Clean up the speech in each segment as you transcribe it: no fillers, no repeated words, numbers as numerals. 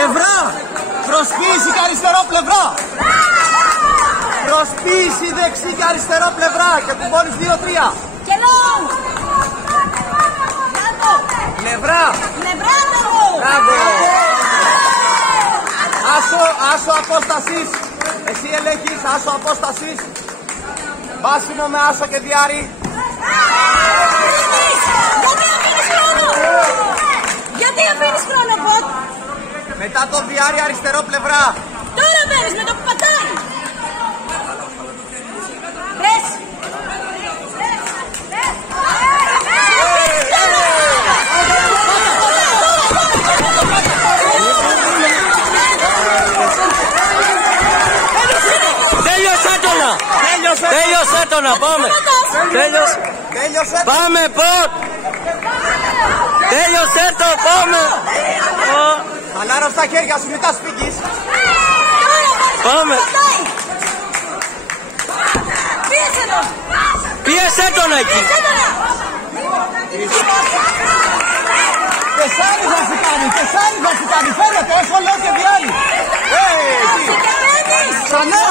Πλευρά. Προσποίηση και αριστερό πλευρά. Προσποίηση δεξί και αριστερό πλευρά. Και κουμπώνεις 2-3. Πλευρά. Μπράβο. Άσο απόστασης. Εσύ ελέγχεις άσο απόστασης. Βάσιμο με άσο και διάρρη. Γιατί αφήνεις χρόνο, Ποτ? Μετά το διάρρη αριστερό πλευρά. Τώρα μπαίνεις με το που πατάει. Πες. Τέλειωσέ το να πάμε. Τέλειωσε. Πάμε Ποτ. Τέλειωσέ το, πάμε. Χαλάρα στα χέρια σου, μην τα σπίγγεις. Πάμε. Πίεσαι τον εκεί. Τεσάρι θα σου κάνει, φαίνεται, όσο λέω και διάλει. Ξανά.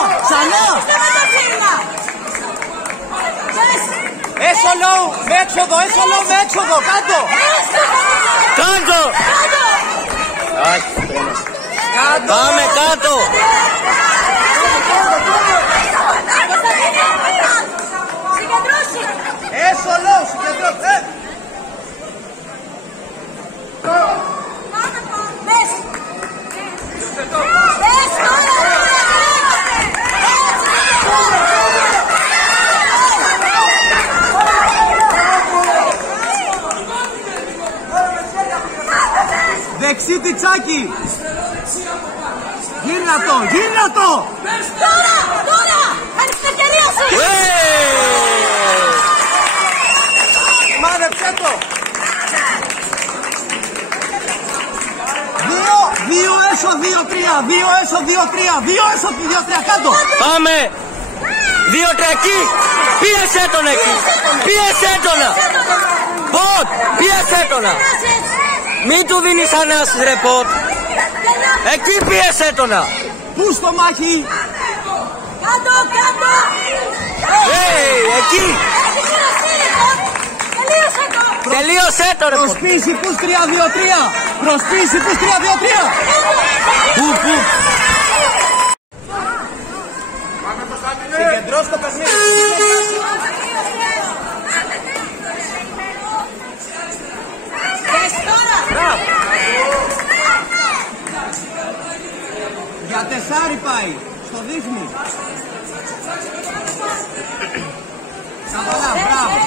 Έσω λόγου με έξοδο, κάτω. Πάμε κάτω. Έσω λόγου, συγκεντρώσε. Δεξί τιτσάκι. Γύρνα το. Τώρα. Κάνεις την ευκαιρία σου. Μάδεψέ το. 2 έσω 2-3, κάτω. Πάμε. 2-3 εκεί. Πίεσέ τον εκεί. Ποτ, πίεσέ τον. Μην του δίνεις ανάσης ρε Ποτ. Εκεί πίεσέ τον. Πού στο μάχη. Κάτω. Εκεί. Τελείωσέ το ρε Ποτ. Προσποίηση πούς 3-2-3. Πού. Συγκεντρώσ' το παιχνίδι. Για τεσάρι πάει. Στο δείχνει. Καλά, μπράβο.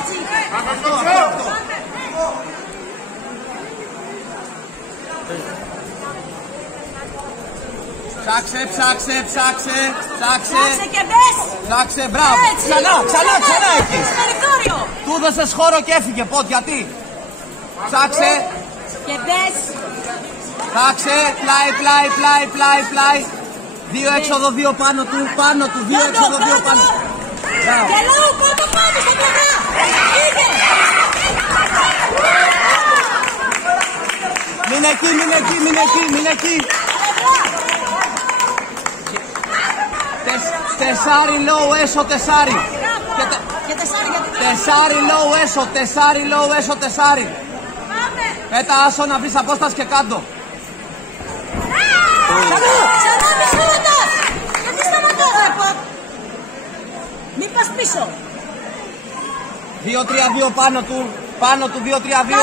Αυτό. Ψάξε. Και μπες. Ψάξε, μπράβο. Ξανά εκεί. Του έδωσες χώρο και έφυγε. Ποτ, γιατί. Ψάξε. Και μπες. Ψάξε. Πλάι. 2 έξοδο, 2 πάνω του. 2 έξοδο, 2 πάνω. Και λέω πάνω στο πλευρά. Μην εκεί. Τεσάρι low έσω, τεσάρι. Τεσάρι low έσω, τεσάρι. Πέτα άσο να βρεις απόσταση και κάτω. Γιατί σταματάς ρε Ποτ? Μην πας πίσω. 2-3-2 πάνω του 2-3-2.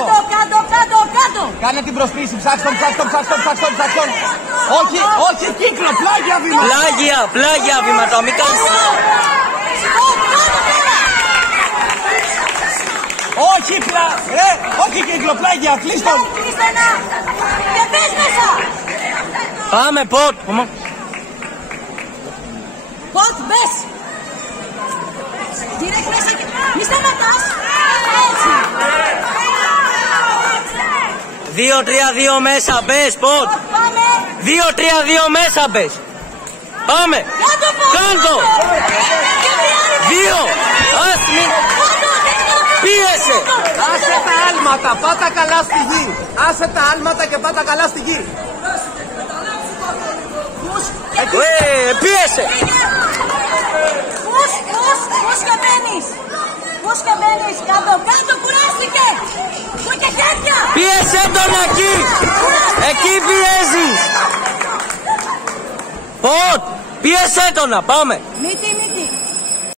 Κάτω. Κάνε την προσποίηση, ψάξ' τον. Όχι κύκλο, πλάγια βήματα. Πλάγια βήματα, μην κάνεις. Όχι κύκλο, πλάγια, κλείστον. Και μπες μέσα. Πάμε Ποτ. Ποτ, μπες. Direct μέσα και... Μη σταματάς. Έτσι. 2-3-2 μέσα, μπες Ποτ. 2-3-2 μέσα, μπες. Πάμε. Κάντο. 2. Πίεσε. Άσε τα άλματα, πάτα καλά στη γη. Και πάτα καλά στη γη. πίεσε. Πώς κατέβεις. Πώς κατέβεις κάτω. Κάτω κουράστηκε. Που και χέρια. Πίεσε τον εκεί. Εκεί πιέζεις. Πότ, πίεσέ τον να πάμε. Μύτη.